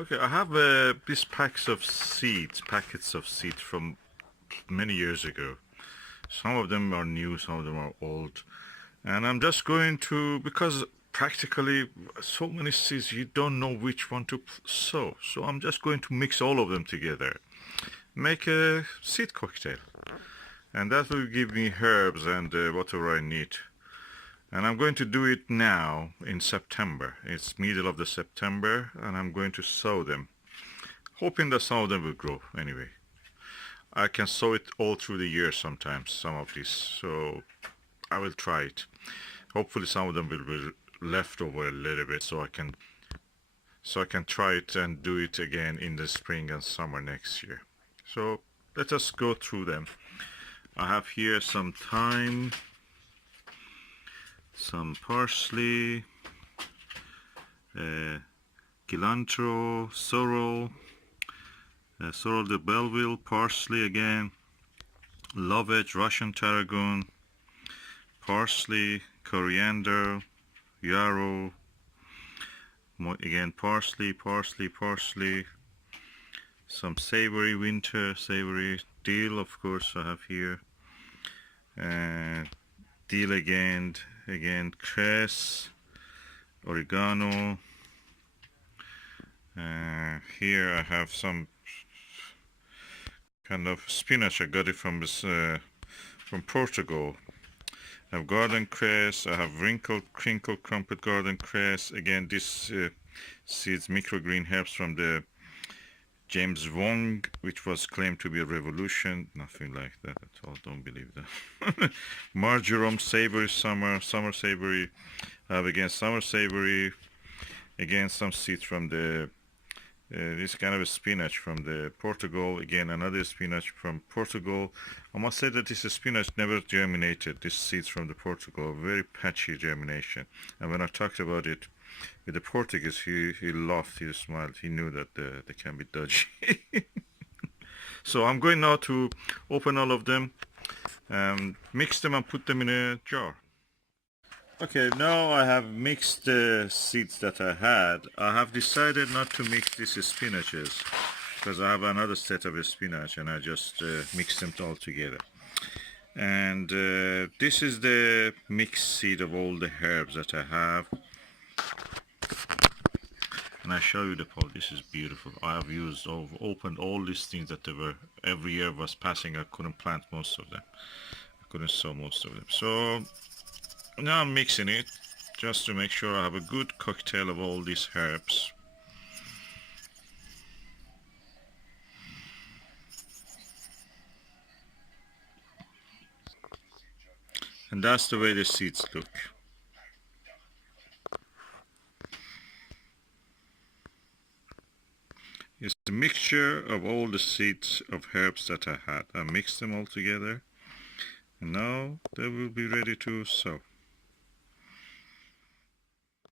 Okay, I have these packets of seeds from many years ago. Some of them are new, some of them are old. And I'm just going to, because practically so many seeds, you don't know which one to sow. So I'm just going to mix all of them together, make a seed cocktail. And that will give me herbs and whatever I need. And I'm going to do it now in September. It's middle of the September, and I'm going to sow them, hoping that some of them will grow anyway. I can sow it all through the year sometimes, some of these, so I will try it. Hopefully some of them will be left over a little bit, so I can try it and do it again in the spring and summer next year. So let us go through them. I have here some thyme, some parsley, cilantro, sorrel de Belleville, parsley again, lovage, Russian tarragon, parsley, coriander, yarrow, again parsley, some savory, winter savory, dill, of course I have here, dill again, cress, oregano. Here I have some kind of spinach. I got it from Portugal. I have garden cress. I have crinkled crumpet garden cress. Again, this seeds microgreen herbs from the James Wong, which was claimed to be a revolution. Nothing like that at all. Don't believe that. Marjoram, savory, summer savory. I have again summer savory. Again, some seeds from the this kind of a spinach from the Portugal. Again, another spinach from Portugal. I must say that this spinach never germinated. This seeds from the Portugal, very patchy germination. And when I talked about it with the Portuguese, he laughed, he smiled, he knew that they can be dodgy. So I'm going now to open all of them, mix them and put them in a jar. Okay, now I have mixed the seeds that I had. I have decided not to mix these spinaches because I have another set of spinach and I just mix them all together. And this is the mixed seed of all the herbs that I have. And I show you the pot. This is beautiful. I have opened all these things that every year was passing. I couldn't plant most of them. I couldn't sow most of them. So now I'm mixing it just to make sure I have a good cocktail of all these herbs. And that's the way the seeds look. It's a mixture of all the seeds of herbs that I had. I mixed them all together and now they will be ready to sow.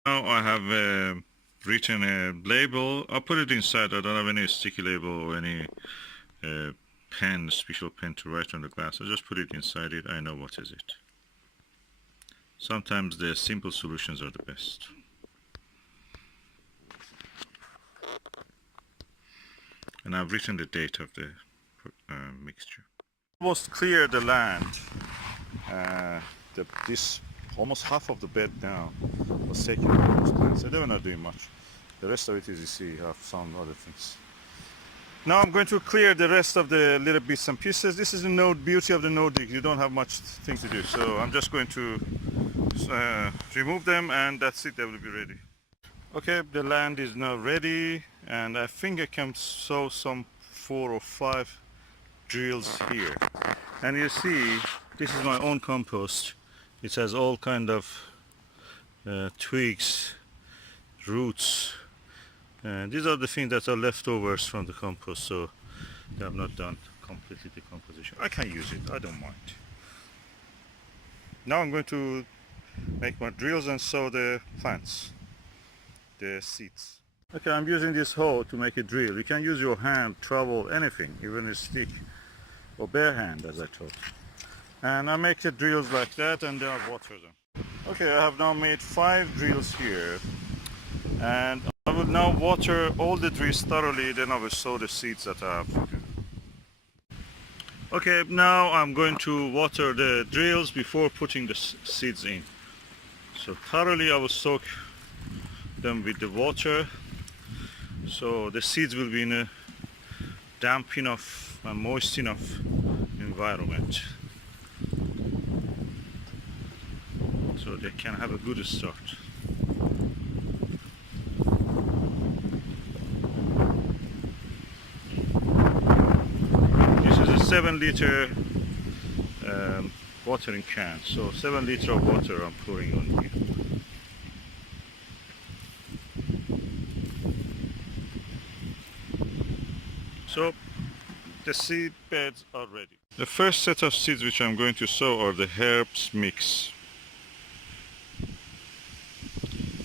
Now I have written a label. I'll put it inside. I don't have any sticky label or any special pen to write on the glass. I just put it inside it. I know what is it. Sometimes the simple solutions are the best. And I've written the date of the mixture. Almost cleared the land. This almost half of the bed now was taken by those plants. So they were not doing much. The rest of it is, you see, I have found other things. Now I'm going to clear the rest of the little bits and pieces. This is the beauty of the no dig. You don't have much thing to do. So I'm just going to remove them and that's it. They will be ready. Okay, the land is now ready and I think I can sow some 4 or 5 drills here. And you see, this is my own compost. It has all kind of twigs, roots. These are the things that are leftovers from the compost, so they have not done completely decomposition. I can use it, I don't mind. Now I'm going to make my drills and sow the plants, the seeds. Okay, I'm using this hoe to make a drill. You can use your hand, trowel, anything, even a stick or bare hand, as I taught. And I make the drills like that and then I water them. Okay, I have now made 5 drills here and I will now water all the trees thoroughly, then I will sow the seeds that I have. Okay, now I'm going to water the drills before putting the seeds in. So thoroughly I will soak them with the water, so the seeds will be in a damp enough and moist enough environment, so they can have a good start. This is a 7-liter watering can, so 7 liters of water I'm pouring on here. So the seed beds are ready. The first set of seeds which I'm going to sow are the herbs mix.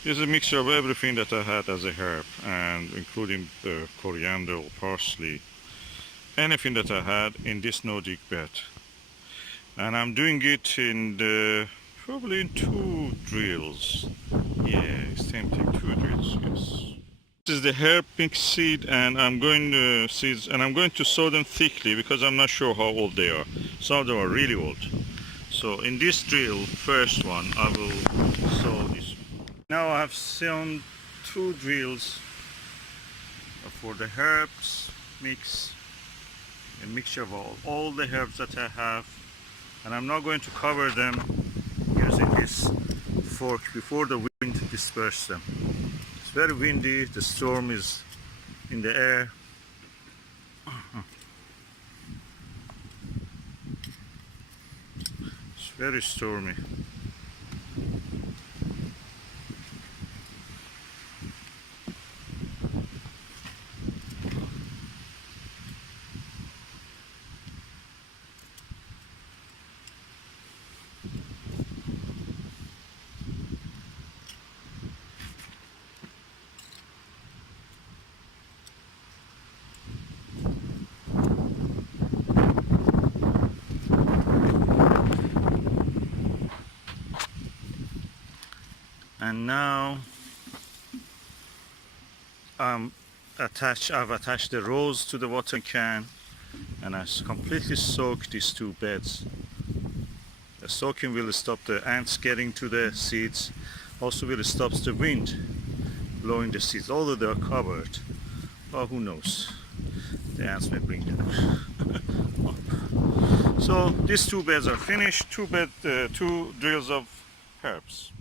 This is a mixture of everything that I had as a herb, and including coriander or parsley, anything that I had in this Nordic bed. And I'm doing it in probably in 2 drills. Yeah, same thing, 2 drills, yes. This is the herb mix seed, and I'm going to sow them thickly because I'm not sure how old they are. Some of them are really old. So in this drill, first one, I will sow this. Now I have sown 2 drills for the herbs mix, a mixture of all the herbs that I have, and I'm now going to cover them using this fork before the wind disperses them. It's very windy, the storm is in the air. It's very stormy. And now I've attached the rose to the watering can, and I completely soak these 2 beds. The soaking will stop the ants getting to the seeds, also will stop the wind blowing the seeds, although they are covered. Well, who knows, the ants may bring them up. So these 2 beds are finished, 2 drills of herbs.